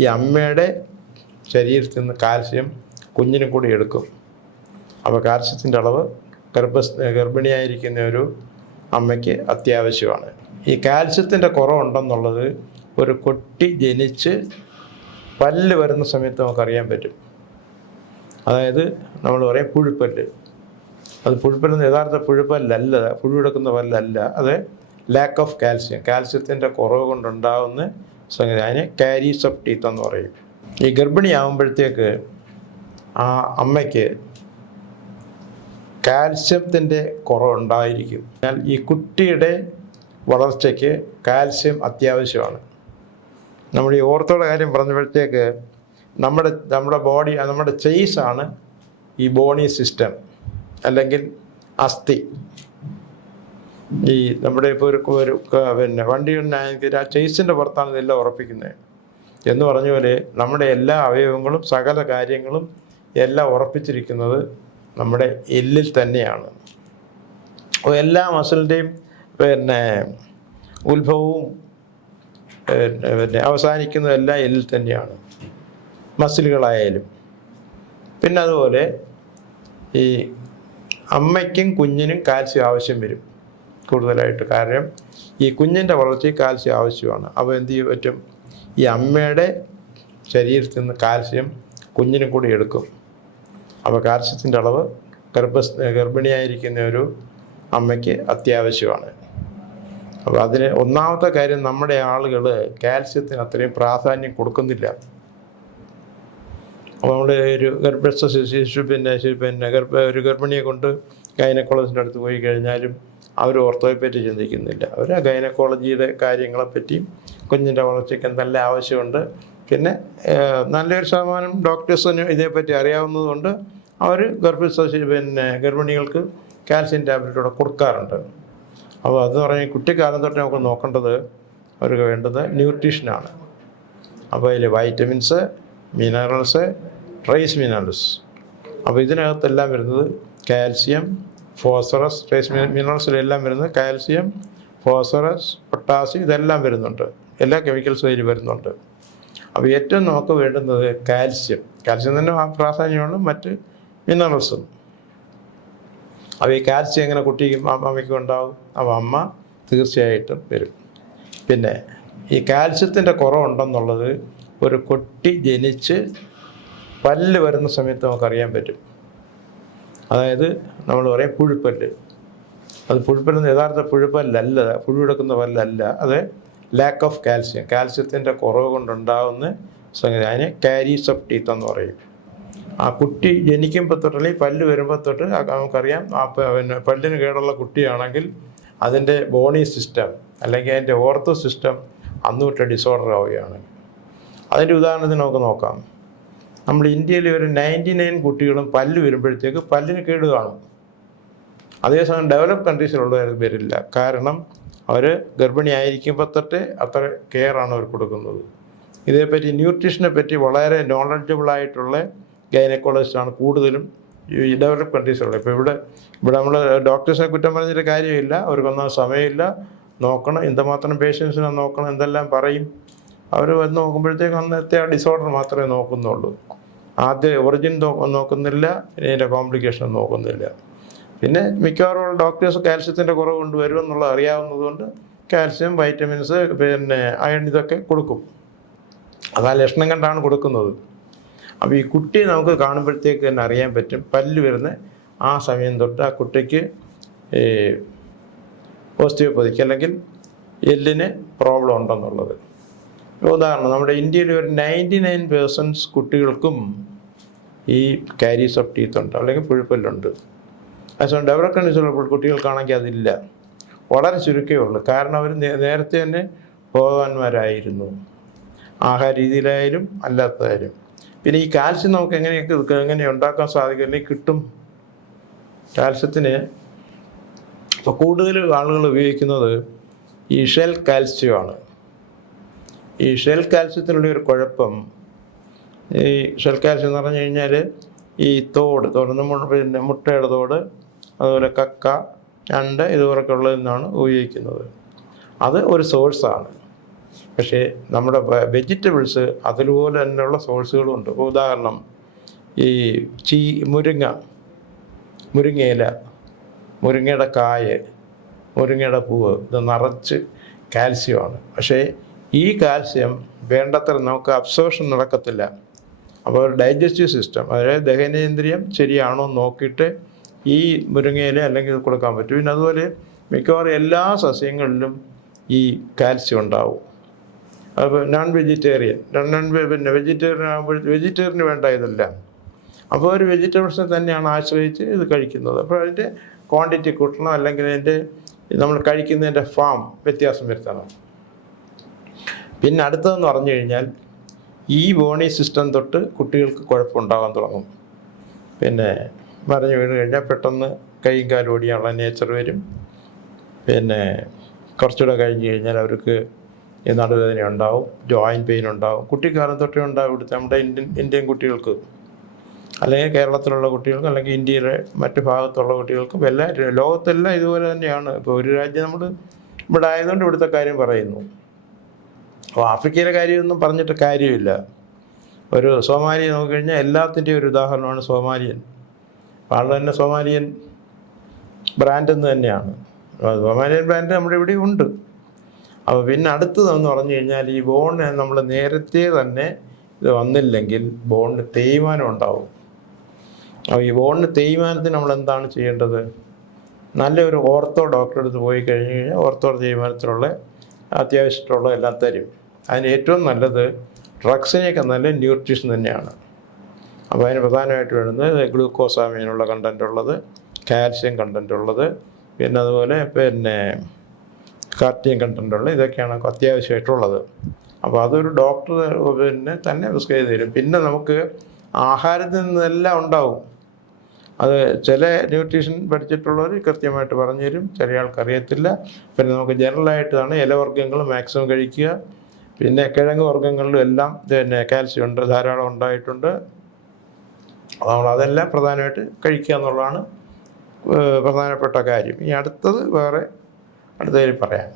ഈ അമ്മയുടെ ശരീരത്തിൽ നിന്ന് കാൽസ്യം കുഞ്ഞിനും കൂടി എടുക്കും. അപ്പോൾ കാൽസ്യത്തിന്റെ അളവ് ഗർഭ ഗർഭിണിയായിരിക്കുന്ന ഒരു അമ്മയ്ക്ക് അത്യാവശ്യമാണ്. ഈ കാൽസ്യത്തിന്റെ കുറവുണ്ടെന്നുള്ളത് ഒരു കുട്ടി ജനിച്ച് പല്ല് വരുന്ന സമയത്ത് നമുക്കറിയാൻ പറ്റും. അതായത് നമ്മൾ പറയും പുഴുപ്പല്ല്. അത് പുഴുപ്പല്ലെന്ന് യഥാർത്ഥ പുഴുപ്പല്ലല്ല പുഴുവെടുക്കുന്ന പല്ലല്ല. അത് ലാക്ക് ഓഫ് കാൽസ്യം കാൽസ്യത്തിന്റെ കുറവ് കൊണ്ടുണ്ടാകുന്ന സംഗതി അതിന് കാരീസ് ഓഫ് ടീത്ത് എന്ന് പറയും. ഈ ഗർഭിണിയാകുമ്പോഴത്തേക്ക് ആ അമ്മയ്ക്ക് കാൽസ്യത്തിന്റെ കുറവുണ്ടായിരിക്കും. എന്നാൽ ഈ കുട്ടിയുടെ വളർച്ചയ്ക്ക് കാൽസ്യം അത്യാവശ്യമാണ്. നമ്മൾ ഈ ഓർത്തോടെ കാര്യം പറഞ്ഞപ്പോഴത്തേക്ക് നമ്മുടെ നമ്മുടെ ബോഡി നമ്മുടെ ചെയ്സാണ് ഈ ബോണി സിസ്റ്റം അല്ലെങ്കിൽ അസ്ഥി. ഈ നമ്മുടെ ഇപ്പോൾ ഒരു ഒരു പിന്നെ വണ്ടി ഉണ്ടായെങ്കിൽ ആ ചേസിന്റെ പുറത്താണ് ഇതെല്ലാം ഉറപ്പിക്കുന്നത് എന്ന് പറഞ്ഞ പോലെ നമ്മുടെ എല്ലാ അവയവങ്ങളും സകല കാര്യങ്ങളും എല്ലാം ഉറപ്പിച്ചിരിക്കുന്നത് നമ്മുടെ എല്ലിൽ തന്നെയാണ്. അപ്പോൾ എല്ലാ മസിലിന്റെയും പിന്നെ ഉത്ഭവവും പിന്നെ പിന്നെ അവസാനിക്കുന്നതെല്ലാം എല്ലിൽ തന്നെയാണ്. മസിലുകളായാലും. പിന്നെ അതുപോലെ ഈ അമ്മയ്ക്കും കുഞ്ഞിനും കാൽസ്യം ആവശ്യം വരും. കൂടുതലായിട്ട് കാരണം ഈ കുഞ്ഞിന്റെ വളർച്ചയ്ക്ക് കാൽസ്യം ആവശ്യമാണ്. അപ്പോൾ എന്ത് ചെയ്യാൻ പറ്റും? ഈ അമ്മയുടെ ശരീരത്തിൽ നിന്ന് കാൽസ്യം കുഞ്ഞിനും കൂടി എടുക്കും. അപ്പോൾ കാൽസ്യത്തിന്റെ അളവ് ഗർഭ ഗർഭിണിയായിരിക്കുന്ന ഒരു അമ്മയ്ക്ക് അത്യാവശ്യമാണ്. അപ്പോൾ അതിന് ഒന്നാമത്തെ കാര്യം നമ്മുടെ ആളുകൾ കാൽസ്യത്തിന് അത്രയും പ്രാധാന്യം കൊടുക്കുന്നില്ല. അപ്പോൾ നമ്മുടെ ഒരു ഗർഭസ്ഥ ശിശു പിന്നെ പിന്നെ ഗർഭ ഒരു ഗർഭിണിയെ കൊണ്ട് ഗൈനക്കോളജിന്റെ അടുത്ത് പോയി കഴിഞ്ഞാലും അവർ ഓർത്തോയെ പറ്റി ചിന്തിക്കുന്നില്ല അവർ ഗൈനക്കോളജിയുടെ കാര്യങ്ങളെപ്പറ്റിയും കുഞ്ഞിന്റെ വളർച്ചയ്ക്ക് എന്തെല്ലാം ആവശ്യമുണ്ട്. പിന്നെ നല്ലൊരു ശതമാനം ഡോക്ടേഴ്സിന് ഇതേപ്പറ്റി അറിയാവുന്നതുകൊണ്ട് അവർ ഗർഭസ്ഥ പിന്നെ ഗർഭിണികൾക്ക് കാൽസ്യം ടാബ്ലറ്റോടെ കൊടുക്കാറുണ്ട്. അപ്പോൾ അത് പറഞ്ഞാൽ കുട്ടിക്കാലം തൊട്ട് നമുക്ക് നോക്കേണ്ടത് അവർക്ക് വേണ്ടത് ന്യൂട്രീഷനാണ്. അപ്പോൾ അതിൽ വൈറ്റമിൻസ് മിനറൽസ് ട്രേസ് മിനറൽസ്. അപ്പോൾ ഇതിനകത്തെല്ലാം വരുന്നത് കാൽസ്യം ഫോസ്ഫറസ് ട്രേസ് മിനറൽസിലെല്ലാം വരുന്നത് കാൽസ്യം ഫോസ്ഫറസ് പൊട്ടാസ്യം ഇതെല്ലാം വരുന്നുണ്ട്. എല്ലാ കെമിക്കൽസും ഇതിൽ വരുന്നുണ്ട്. അപ്പോൾ ഏറ്റവും നമുക്ക് വേണ്ടുന്നത് കാൽസ്യം കാൽസ്യം തന്നെ പ്രാധാന്യമാണ് മറ്റ് മിനറൽസും അപ്പോൾ ഈ കാൽസ്യം എങ്ങനെ കുട്ടിക്ക് അമ്മ- അമ്മയ്ക്കും ഉണ്ടാവും? അപ്പോൾ അമ്മ തീർച്ചയായിട്ടും വരും. പിന്നെ ഈ കാൽസ്യത്തിന്റെ കുറവുണ്ടെന്നുള്ളത് ഒരു കുട്ടി ജനിച്ച് പല്ല് വരുന്ന സമയത്ത് നമുക്കറിയാൻ പറ്റും. അതായത് നമ്മൾ പറയും പുഴുപ്പല്ല്. അത് പുഴുപ്പല്ലെന്ന് യഥാർത്ഥ പുഴുപ്പല്ലല്ല പുഴുവെടുക്കുന്ന പല്ലല്ല. അത് ലാക്ക് ഓഫ് കാൽസ്യം കാൽസ്യത്തിന്റെ കുറവ് കൊണ്ടുണ്ടാകുന്ന സംഗതി. അതിന് കാരീസ് ഓഫ് ടീത്ത് എന്ന് പറയും. ആ കുട്ടി ജനിക്കുമ്പോൾ തൊട്ട് അല്ലെങ്കിൽ പല്ല് വരുമ്പോൾ തൊട്ട് നമുക്കറിയാം ആ പിന്നെ പല്ലിന് കേടുള്ള കുട്ടിയാണെങ്കിൽ അതിന്റെ ബോണി സിസ്റ്റം അല്ലെങ്കിൽ അതിന്റെ ഓർത്തോ സിസ്റ്റം അന്ന് ഡിസോർഡർ ആവുകയാണ്. അതിന്റെ ഉദാഹരണത്തിന് നമുക്ക് നോക്കാം. നമ്മൾ ഇന്ത്യയിൽ ഒരു നയന്റി നയൻ കുട്ടികളും പല്ല് വരുമ്പോഴത്തേക്ക് പല്ലിന് കേട് കാണും. അതേസമയം ഡെവലപ്പ് കൺട്രീസിലുള്ളവർ വരില്ല. കാരണം അവർ ഗർഭിണിയായിരിക്കുമ്പോൾ തൊട്ട് അത്ര കെയറാണ് അവർ കൊടുക്കുന്നത്. ഇതേപ്പറ്റി ന്യൂട്രീഷനെ പറ്റി വളരെ നോളജബിളായിട്ടുള്ള ഗൈനക്കോളജിസ്റ്റാണ് കൂടുതലും ഈ ഡെവലപ്പ് കൺട്രീസിലുള്ളത് ഇപ്പോൾ ഇവിടെ ഇവിടെ നമ്മൾ ഡോക്ടേഴ്സിനെ കുറ്റം പറഞ്ഞിട്ട് കാര്യമില്ല. അവർക്കൊന്നും സമയമില്ല. നോക്കണം. എന്തുമാത്രം പേഷ്യൻസിനെ നോക്കണം എന്തെല്ലാം പറയും. അവർ വന്ന് നോക്കുമ്പോഴത്തേക്കും അന്നത്തെ ആ ഡിസോർഡർ മാത്രമേ നോക്കുന്നുള്ളൂ. ആദ്യ ഒറിജിൻ നോക്കുന്നില്ല ഇനി അതിന്റെ കോംപ്ലിക്കേഷൻ നോക്കുന്നില്ല. പിന്നെ മിക്കവാറും ഡോക്ടേഴ്സ് കാൽസ്യത്തിന്റെ കുറവ് കൊണ്ട് അറിയാവുന്നതുകൊണ്ട് കാൽസ്യം വൈറ്റമിൻസ് പിന്നെ അയൺ ഇതൊക്കെ കൊടുക്കും. അത് ആ ലക്ഷണം കണ്ടാണ് കൊടുക്കുന്നത്. അപ്പോൾ ഈ കുട്ടിയെ നമുക്ക് കാണുമ്പോഴത്തേക്ക് തന്നെ അറിയാൻ പറ്റും പല്ല് വരുന്ന ആ സമയം തൊട്ട് ആ കുട്ടിക്ക് ഈ ഓസ്റ്റിയോപ്പതിക്ക് അല്ലെങ്കിൽ എല്ലിന് പ്രോബ്ലം ഉണ്ടെന്നുള്ളത്. ഉദാഹരണം നമ്മുടെ ഇന്ത്യയിൽ ഒരു നയന്റി നയൻ പേഴ്സൻസ് കുട്ടികൾക്കും ഈ കാരീസ് ഓഫ് ടീത്ത് ഉണ്ട് അല്ലെങ്കിൽ പുഴുപ്പല്ലുണ്ട്. അതേസമയം ഡെവലപ്പ് കണ്ടീഷനുള്ള കുട്ടികൾക്കാണെങ്കിൽ അതില്ല. വളരെ ചുരുക്കമേ ഉള്ളൂ. കാരണം അവർ നേരത്തെ തന്നെ ഭഗവാന്മാരായിരുന്നു. ആഹാര രീതിയിലായാലും അല്ലാത്തതായാലും. പിന്നെ ഈ കാൽസ്യം നമുക്ക് എങ്ങനെയൊക്കെ എങ്ങനെ ഉണ്ടാക്കാൻ സാധിക്കും? അല്ലെങ്കിൽ കിട്ടും. കാൽസ്യത്തിന് ഇപ്പോൾ കൂടുതൽ ആളുകൾ ഉപയോഗിക്കുന്നത് ഈ ഷെൽ കാൽസ്യമാണ്. ഈ ഷെൽ കാൽസ്യത്തിനുള്ള ഒരു കുഴപ്പം ഈ ഷെൽ എന്ന് പറഞ്ഞു കഴിഞ്ഞാൽ ഈ തോട് മു- പിന്നെ മുട്ടയുടെ തോട് അതുപോലെ കക്ക ഞണ്ട് ഇതുപോലൊക്കെ ഉള്ളതിൽ നിന്നാണ് ഉപയോഗിക്കുന്നത്. അത് ഒരു സോഴ്സാണ് പക്ഷേ നമ്മുടെ വെജിറ്റബിൾസ് അതുപോലെ തന്നെയുള്ള സോഴ്സുകളുണ്ട് ഉദാഹരണം ഈ ചീ മുരിങ്ങ മുരിങ്ങയില മുരിങ്ങയുടെ കായ് മുരിങ്ങയുടെ പൂവ് ഇത് നിറച്ച് കാൽസ്യമാണ് പക്ഷേ ഈ കാൽസ്യം വേണ്ടത്ര നമുക്ക് അബ്സോർഷൻ നടക്കത്തില്ല. അപ്പോൾ ഡൈജസ്റ്റീവ് സിസ്റ്റം അതായത് ദഹനേന്ദ്രിയം ശരിയാണോ നോക്കിയിട്ട് ഈ മുരിങ്ങയില അല്ലെങ്കിൽ കൊടുക്കാൻ പറ്റും. പിന്നെ അതുപോലെ മിക്കവാറും എല്ലാ സസ്യങ്ങളിലും ഈ കാൽസ്യം ഉണ്ടാവും. അപ്പോൾ നോൺ വെജിറ്റേറിയൻ നോൺ പിന്നെ വെജിറ്റേറിയൻ ആകുമ്പോൾ വെജിറ്റേറിയന് വേണ്ട ഇതെല്ലാം. അപ്പോൾ ഒരു വെജിറ്റബിൾസിനെ തന്നെയാണ് ആശ്രയിച്ച് ഇത് കഴിക്കുന്നത്. അപ്പോൾ അതിന്റെ ക്വാണ്ടിറ്റി കൂട്ടണം അല്ലെങ്കിൽ അതിന്റെ നമ്മൾ കഴിക്കുന്നതിന്റെ ഫാം വ്യത്യാസം വരുത്തണം. പിന്നെ അടുത്തതെന്ന് പറഞ്ഞു കഴിഞ്ഞാൽ ഈ ബോണി സിസ്റ്റം തൊട്ട് കുട്ടികൾക്ക് കുഴപ്പമുണ്ടാകാൻ തുടങ്ങും. പിന്നെ മറിഞ്ഞു വീണ് കഴിഞ്ഞാൽ പെട്ടെന്ന് കൈയും കാലും ഓടിയാനുള്ള നേച്ചർ വരും. പിന്നെ കുറച്ചുകൂടെ കഴിഞ്ഞ് കഴിഞ്ഞാൽ അവർക്ക് നടുവേദന ഉണ്ടാവും ജോയിൻ പെയിൻ ഉണ്ടാവും. കുട്ടിക്കാലം തൊട്ടേ ഉണ്ടാവും ഇവിടുത്തെ നമ്മുടെ ഇന്ത്യൻ ഇന്ത്യൻ കുട്ടികൾക്ക്. അല്ലെങ്കിൽ കേരളത്തിലുള്ള കുട്ടികൾക്ക് അല്ലെങ്കിൽ ഇന്ത്യയിലെ മറ്റു ഭാഗത്തുള്ള കുട്ടികൾക്കും. എല്ലാ ലോകത്തെല്ലാം ഇതുപോലെ തന്നെയാണ്. ഇപ്പോൾ ഒരു രാജ്യം നമ്മൾ ഇവിടെ ആയതുകൊണ്ട് ഇവിടുത്തെ കാര്യം പറയുന്നു. അപ്പോൾ ആഫ്രിക്കയിലെ കാര്യമൊന്നും പറഞ്ഞിട്ട് കാര്യമില്ല. ഒരു സോമാലിയെ നോക്കിക്കഴിഞ്ഞാൽ എല്ലാത്തിന്റെയും ഒരു ഉദാഹരണമാണ് സോമാലിയൻ. ആൾ തന്നെ സോമാലിയൻ ബ്രാൻഡ് എന്ന് തന്നെയാണ്. സോമാലിയൻ ബ്രാൻഡ് നമ്മുടെ ഇവിടെ ഉണ്ട്. അപ്പോൾ പിന്നെ അടുത്തതെന്ന് പറഞ്ഞു കഴിഞ്ഞാൽ ഈ ബോണ് നമ്മൾ നേരത്തെ തന്നെ ഇത് വന്നില്ലെങ്കിൽ ബോണിന് തേയ്മാനം ഉണ്ടാവും. അപ്പോൾ ഈ ബോണിന് തേയ്മാനത്തിന് നമ്മൾ എന്താണ് ചെയ്യേണ്ടത്? നല്ലൊരു ഓർത്തോ ഡോക്ടറെ അടുത്ത് പോയി കഴിഞ്ഞ് കഴിഞ്ഞാൽ ഓർത്തോ തേയ്മാനത്തിലുള്ള അത്യാവശ്യമുള്ള എല്ലാം തരും. അതിന് ഏറ്റവും നല്ലത് ഡ്രഗ്സിനെയൊക്കെ നല്ല ന്യൂട്രീഷൻ തന്നെയാണ്. അപ്പോൾ അതിന് പ്രധാനമായിട്ട് വേണ്ടുന്നത് ഗ്ലൂക്കോസാമീനുള്ള കണ്ടന്റ് ഉള്ളത് കാൽഷ്യം കണ്ടന്റ് ഉള്ളത് പിന്നെ അതുപോലെ പിന്നെ കാർട്ടിയം കണ്ടന്റ് ഉള്ളത് ഇതൊക്കെയാണ് അത്യാവശ്യമായിട്ടുള്ളത്. അപ്പോൾ അതൊരു ഡോക്ടർ പിന്നെ തന്നെ പ്രിസ്ക്രൈബ് തരും. പിന്നെ നമുക്ക് ആഹാരത്തിൽ നിന്നെല്ലാം ഉണ്ടാവും. അത് ചില ന്യൂട്രീഷൻ പഠിച്ചിട്ടുള്ളവർ കൃത്യമായിട്ട് പറഞ്ഞു തരും ചില ആൾക്കറിയത്തില്ല. പിന്നെ നമുക്ക് ജനറലായിട്ടാണ് ഇലവർഗങ്ങൾ മാക്സിമം കഴിക്കുക. പിന്നെ കിഴങ്ങ് വർഗങ്ങളിലും എല്ലാം പിന്നെ കാൽസ്യം ഉണ്ട് ധാരാളം ഉണ്ടായിട്ടുണ്ട്. നമ്മൾ അതെല്ലാം പ്രധാനമായിട്ട് കഴിക്കുക എന്നുള്ളതാണ് പ്രധാനപ്പെട്ട കാര്യം. ഇനി അടുത്തത് വേറെ അടുത്തതിൽ പറയാം.